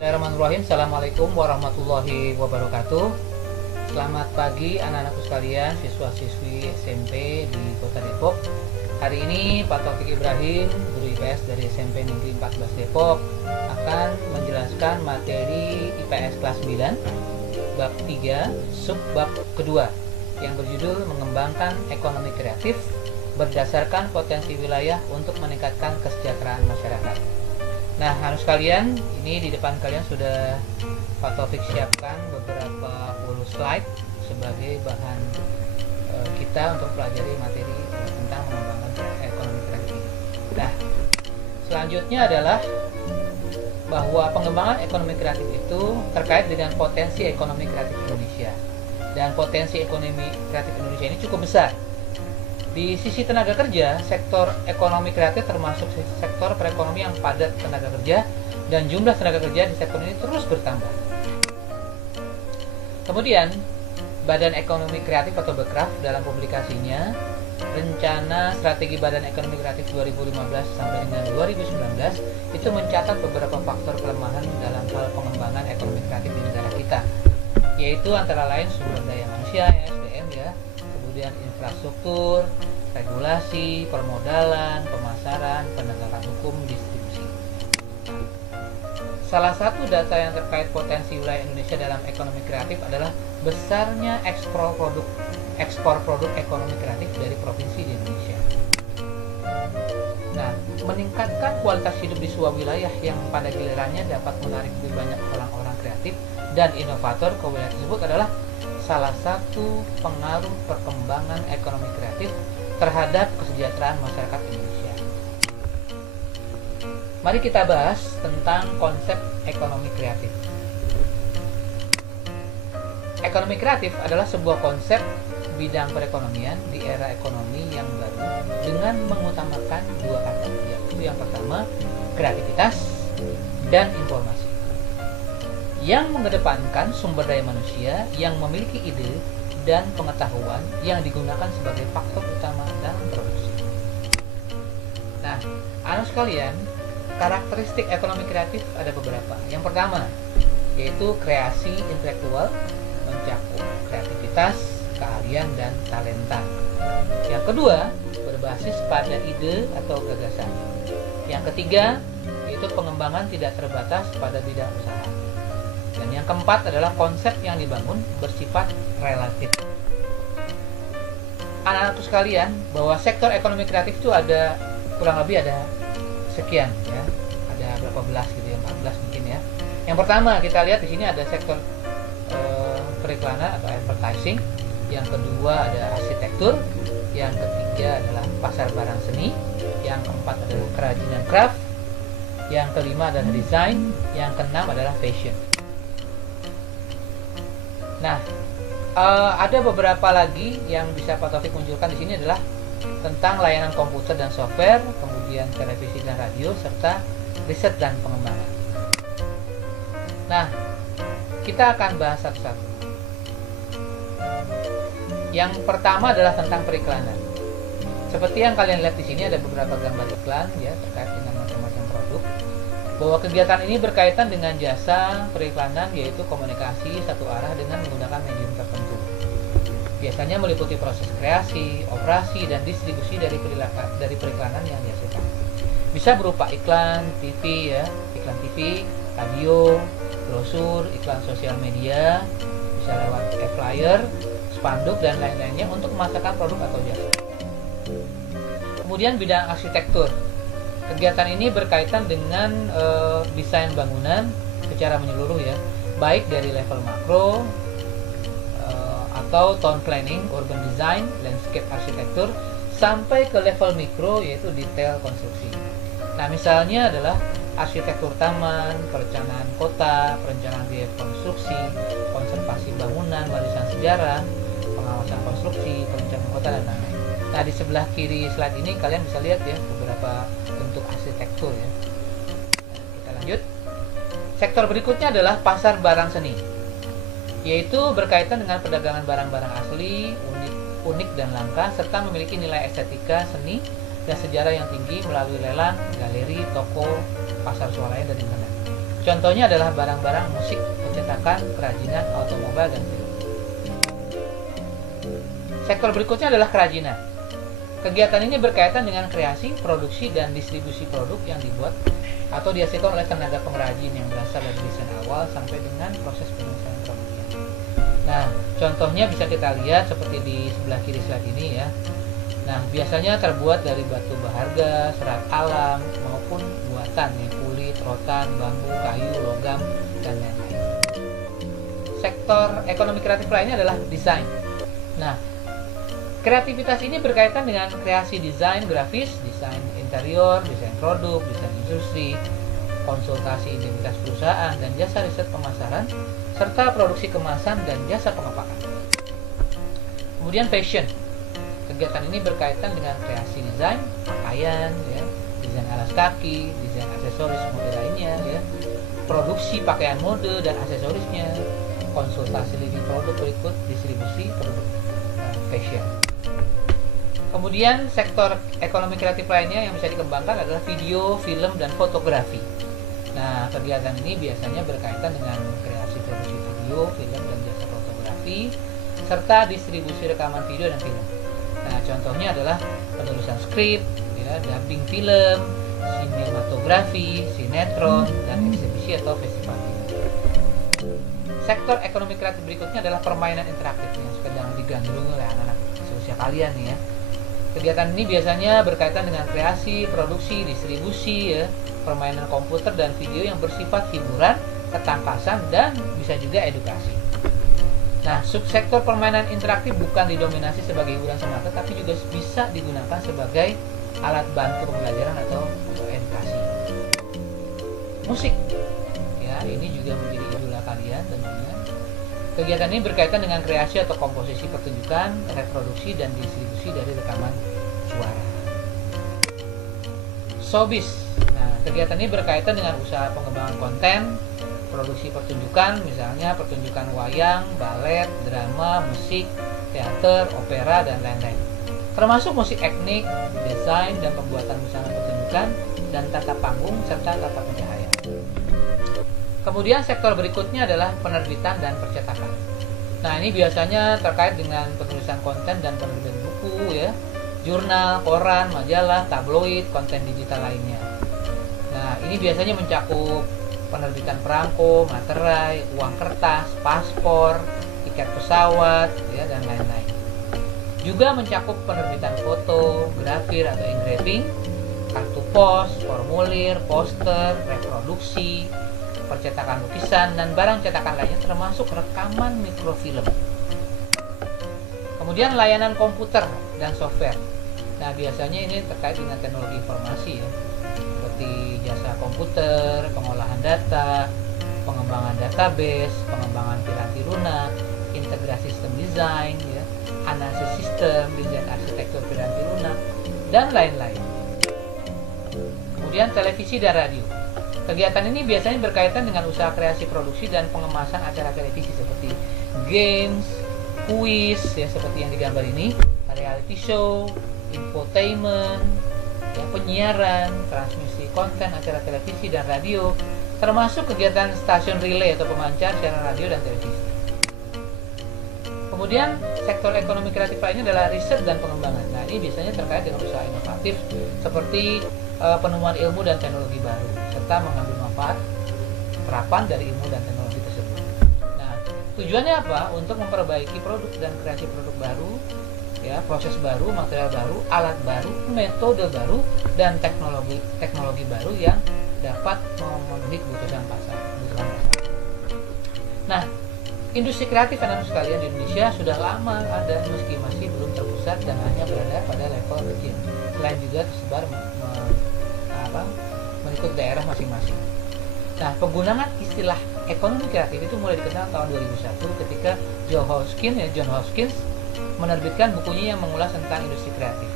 Bismillahirrahmanirrahim. Assalamualaikum warahmatullahi wabarakatuh. Selamat pagi anak-anakku sekalian, siswa-siswi SMP di Kota Depok. Hari ini Pak Taufik Ibrahim, guru IPS dari SMP Negeri 14 Depok, akan menjelaskan materi IPS kelas 9 bab 3 subbab kedua yang berjudul mengembangkan ekonomi kreatif berdasarkan potensi wilayah untuk meningkatkan kesejahteraan masyarakat. Nah, anak sekalian, ini di depan kalian sudah Pak Taufik siapkan beberapa puluh slide sebagai bahan kita untuk pelajari materi tentang mengembangkan ekonomi kreatif. Nah, selanjutnya adalah bahwa pengembangan ekonomi kreatif itu terkait dengan potensi ekonomi kreatif Indonesia. Dan potensi ekonomi kreatif Indonesia ini cukup besar. Di sisi tenaga kerja, sektor ekonomi kreatif termasuk sektor perekonomian yang padat tenaga kerja, dan jumlah tenaga kerja di sektor ini terus bertambah. Kemudian, Badan Ekonomi Kreatif atau Bekraf dalam publikasinya Rencana Strategi Badan Ekonomi Kreatif 2015 sampai dengan 2019 itu mencatat beberapa faktor kelemahan dalam hal pengembangan ekonomi kreatif di negara kita, yaitu antara lain sumber daya manusia, SDM ya, kemudian infrastruktur, regulasi, permodalan, pemasaran, penegakan hukum, distribusi. Salah satu data yang terkait potensi wilayah Indonesia dalam ekonomi kreatif adalah besarnya ekspor produk ekonomi kreatif dari provinsi di Indonesia. Nah, meningkatkan kualitas hidup di sebuah wilayah yang pada gilirannya dapat menarik lebih banyak orang-orang kreatif dan inovator ke wilayah tersebut adalah salah satu pengaruh perkembangan ekonomi kreatif terhadap kesejahteraan masyarakat Indonesia. Mari kita bahas tentang konsep ekonomi kreatif. Ekonomi kreatif adalah sebuah konsep bidang perekonomian di era ekonomi yang baru dengan mengutamakan dua kata, yaitu yang pertama kreativitas dan informasi, yang mengedepankan sumber daya manusia yang memiliki ide dan pengetahuan yang digunakan sebagai faktor utama dalam produksi. Nah, anak sekalian, karakteristik ekonomi kreatif ada beberapa. Yang pertama, yaitu kreasi intelektual, mencakup kreativitas, keahlian, dan talenta. Yang kedua, berbasis pada ide atau gagasan. Yang ketiga, yaitu pengembangan tidak terbatas pada bidang usaha. Dan yang keempat adalah konsep yang dibangun bersifat relatif. Anak-anakku sekalian, bahwa sektor ekonomi kreatif itu ada kurang lebih ada sekian ya. Ada berapa belas gitu ya, 14 mungkin ya. Yang pertama kita lihat di sini ada sektor periklanan atau advertising. Yang kedua ada arsitektur. Yang ketiga adalah pasar barang seni. Yang keempat adalah kerajinan craft. Yang kelima adalah desain. Yang keenam adalah fashion. Nah, ada beberapa lagi yang bisa Pak Taufik munculkan di sini adalah tentang layanan komputer dan software, kemudian televisi dan radio, serta riset dan pengembangan. Nah, kita akan bahas satu-satu. Yang pertama adalah tentang periklanan. Seperti yang kalian lihat di sini ada beberapa gambar iklan ya terkait dengan macam-macam produk. Bahwa kegiatan ini berkaitan dengan jasa periklanan, yaitu komunikasi satu arah dengan menggunakan medium tertentu. Biasanya meliputi proses kreasi, operasi, dan distribusi dari periklanan yang dihasilkan. Bisa berupa iklan TV ya, iklan TV, radio, brosur, iklan sosial media, bisa lewat flyer, spanduk, dan lain-lainnya untuk memasarkan produk atau jasa. Kemudian bidang arsitektur. Kegiatan ini berkaitan dengan desain bangunan secara menyeluruh ya, baik dari level makro atau town planning, urban design, landscape arsitektur, sampai ke level mikro yaitu detail konstruksi. Nah, misalnya adalah arsitektur taman, perencanaan kota, perencanaan biaya konstruksi, konservasi bangunan, warisan sejarah, pengawasan konstruksi, perencanaan kota, dan lain-lain. Nah, di sebelah kiri slide ini kalian bisa lihat ya beberapa bentuk arsitektur ya. Kita lanjut. Sektor berikutnya adalah pasar barang seni, yaitu berkaitan dengan perdagangan barang-barang asli, unik dan langka, serta memiliki nilai estetika, seni, dan sejarah yang tinggi melalui lelang, galeri, toko, pasar swalayan, dan internet. Contohnya adalah barang-barang musik, percetakan, kerajinan, otomobil, dan film. Sektor berikutnya adalah kerajinan. Kegiatan ini berkaitan dengan kreasi, produksi, dan distribusi produk yang dibuat atau dihasilkan oleh tenaga pengrajin yang berasal dari desain awal sampai dengan proses penyelesaian kemudian. Nah, contohnya bisa kita lihat seperti di sebelah kiri slide ini ya. Nah, biasanya terbuat dari batu berharga, serat alam, maupun buatan ya, kulit, rotan, bambu, kayu, logam, dan lain-lain. Sektor ekonomi kreatif lainnya adalah desain. Nah, kreativitas ini berkaitan dengan kreasi desain grafis, desain interior, desain produk, desain industri, konsultasi identitas perusahaan, dan jasa riset pemasaran, serta produksi kemasan dan jasa pengepakan. Kemudian fashion. Kegiatan ini berkaitan dengan kreasi desain pakaian, ya, desain alas kaki, desain aksesoris mode lainnya, ya, produksi pakaian mode dan aksesorisnya, konsultasi lini produk berikut, distribusi produk fashion. Kemudian sektor ekonomi kreatif lainnya yang bisa dikembangkan adalah video, film, dan fotografi. Nah, kegiatan ini biasanya berkaitan dengan kreasi produksi video, film, dan jasa fotografi, serta distribusi rekaman video dan film. Nah, contohnya adalah penulisan skrip, ya, dubbing film, sinematografi, sinetron, dan eksibisi atau festival film. Sektor ekonomi kreatif berikutnya adalah permainan interaktif yang sedang digandrungi oleh anak-anak seusia kalian nih ya. Kegiatan ini biasanya berkaitan dengan kreasi, produksi, distribusi, ya, permainan komputer dan video yang bersifat hiburan, ketangkasan, dan bisa juga edukasi. Nah, subsektor permainan interaktif bukan didominasi sebagai hiburan semata, tapi juga bisa digunakan sebagai alat bantu pembelajaran atau edukasi. Musik, ya, ini juga menjadi idola kalian tentunya. Kegiatan ini berkaitan dengan kreasi atau komposisi pertunjukan, reproduksi, dan distribusi dari rekaman suara. Showbiz. Nah, kegiatan ini berkaitan dengan usaha pengembangan konten, produksi pertunjukan, misalnya pertunjukan wayang, balet, drama, musik, teater, opera, dan lain-lain. Termasuk musik etnik, desain, dan pembuatan busana pertunjukan, dan tata panggung, serta tata pencahayaan. Kemudian sektor berikutnya adalah penerbitan dan percetakan. Nah, ini biasanya terkait dengan penulisan konten dan penerbitan buku, ya, jurnal, koran, majalah, tabloid, konten digital lainnya. Nah, ini biasanya mencakup penerbitan perangko, materai, uang kertas, paspor, tiket pesawat, ya, dan lain-lain. Juga mencakup penerbitan foto, grafir atau engraving, kartu pos, formulir, poster, reproduksi, percetakan lukisan, dan barang cetakan lainnya termasuk rekaman mikrofilm. Kemudian layanan komputer dan software. Nah, biasanya ini terkait dengan teknologi informasi ya, seperti jasa komputer, pengolahan data, pengembangan database, pengembangan piranti lunak, integrasi sistem desain, ya, analisis sistem, desain arsitektur piranti lunak, dan lain-lain. Kemudian televisi dan radio. Kegiatan ini biasanya berkaitan dengan usaha kreasi produksi dan pengemasan acara televisi seperti games, kuis, ya, seperti yang digambar ini, reality show, infotainment, ya, penyiaran, transmisi konten acara televisi dan radio, termasuk kegiatan stasiun relay atau pemancar siaran radio dan televisi. Kemudian sektor ekonomi kreatif lainnya adalah riset dan pengembangan. Nah, ini biasanya terkait dengan usaha inovatif seperti penemuan ilmu dan teknologi baru, serta mengambil manfaat terapan dari ilmu dan teknologi tersebut. Nah, tujuannya apa? Untuk memperbaiki produk dan kreasi produk baru, ya, proses baru, material baru, alat baru, metode baru, dan teknologi baru yang dapat memenuhi kebutuhan pasar. Nah, industri kreatif anak sekalian di Indonesia sudah lama ada, meski masih belum terpusat dan hanya berada pada level kecil. Selain juga tersebar mengikut daerah masing-masing. Nah, penggunaan istilah ekonomi kreatif itu mulai dikenal tahun 2001 ketika John Hopkins menerbitkan bukunya yang mengulas tentang industri kreatif.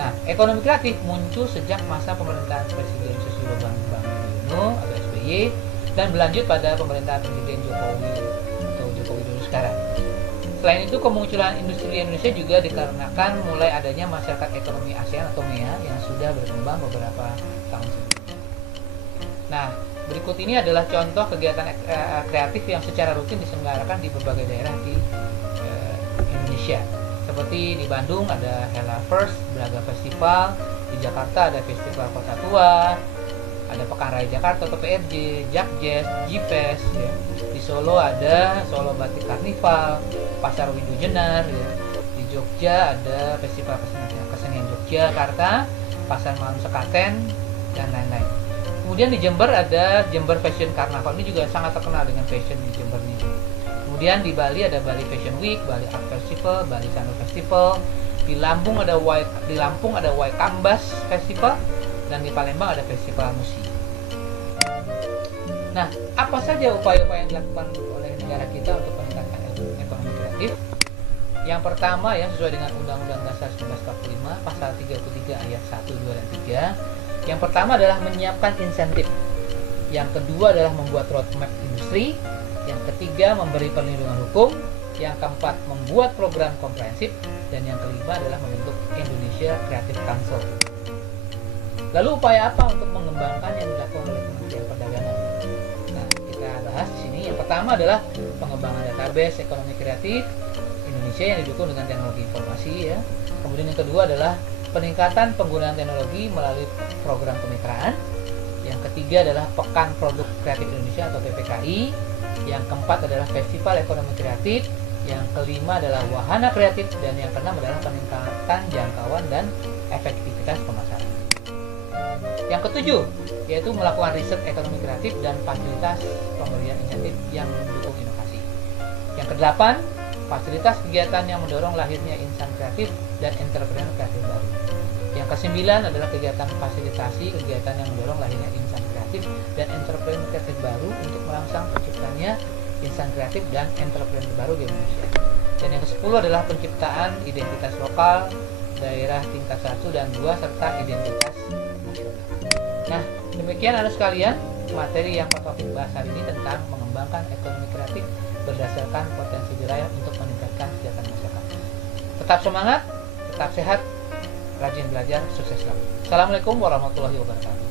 Nah, ekonomi kreatif muncul sejak masa pemerintahan Presiden Susilo Bambang Yudhoyono atau SBY dan berlanjut pada pemerintahan Presiden Jokowi atau Joko Widodo sekarang. Selain itu, kemunculan industri di Indonesia juga dikarenakan mulai adanya masyarakat ekonomi ASEAN atau MEA yang sudah berkembang beberapa tahun sebelumnya. Nah, Berikut ini adalah contoh kegiatan kreatif yang secara rutin diselenggarakan di berbagai daerah di Indonesia. Seperti di Bandung ada Hella First, Braga Festival, di Jakarta ada Festival Kota Tua, ada Pekan Raya Jakarta atau PRJ, Jakjazz, G-Fest, ya. Di Solo ada Solo Batik Karnival, Pasar Windu Jenar, ya. Di Jogja ada Festival Kesenian Yogyakarta, Pasar Malam Sekaten, dan lain-lain. Kemudian di Jember ada Jember Fashion Carnival, ini juga sangat terkenal dengan fashion di Jember ini. Kemudian di Bali ada Bali Fashion Week, Bali Art Festival, Bali Sandal Festival. Di Lampung ada Waikambas Festival, dan di Palembang ada Festival Musik. Nah, apa saja upaya-upaya yang dilakukan oleh negara kita untuk meningkatkan ekonomi kreatif? Yang pertama, yang sesuai dengan Undang-Undang Dasar 1945 Pasal 33 ayat 1, 2, dan 3. Yang pertama adalah menyiapkan insentif. Yang kedua adalah membuat roadmap industri. Yang ketiga, memberi perlindungan hukum. Yang keempat, membuat program komprehensif. Dan yang kelima adalah membentuk Indonesia Creative Council. Lalu upaya apa untuk mengembangkan yang dilakukan oleh Kementerian Perdagangan? Nah, kita bahas di sini. Yang pertama adalah pengembangan database ekonomi kreatif Indonesia yang didukung dengan teknologi informasi, ya. Kemudian yang kedua adalah peningkatan penggunaan teknologi melalui program kemitraan. Yang ketiga adalah Pekan Produk Kreatif Indonesia atau PPKI. Yang keempat adalah Festival Ekonomi Kreatif. Yang kelima adalah wahana kreatif, dan yang keenam adalah peningkatan jangkauan dan efektivitas pemasaran. Yang ketujuh yaitu melakukan riset ekonomi kreatif dan fasilitas pemberian insentif yang mendukung inovasi. Yang kedelapan, fasilitas kegiatan yang mendorong lahirnya insan kreatif dan entrepreneur kreatif baru. Yang kesembilan adalah kegiatan fasilitasi kegiatan yang mendorong lahirnya insan kreatif dan entrepreneur kreatif baru untuk merangsang terciptanya insan kreatif dan entrepreneur baru di Indonesia. Dan yang ke-10 adalah penciptaan identitas lokal, daerah tingkat 1 dan 2 serta identitas nasional. Nah, demikian anak sekalian materi yang Pak Taufik bahas hari ini tentang mengembangkan ekonomi kreatif berdasarkan potensi wilayah untuk meningkatkan kesejahteraan masyarakat. Tetap semangat, tetap sehat, rajin belajar, sukses selalu. Assalamualaikum warahmatullahi wabarakatuh.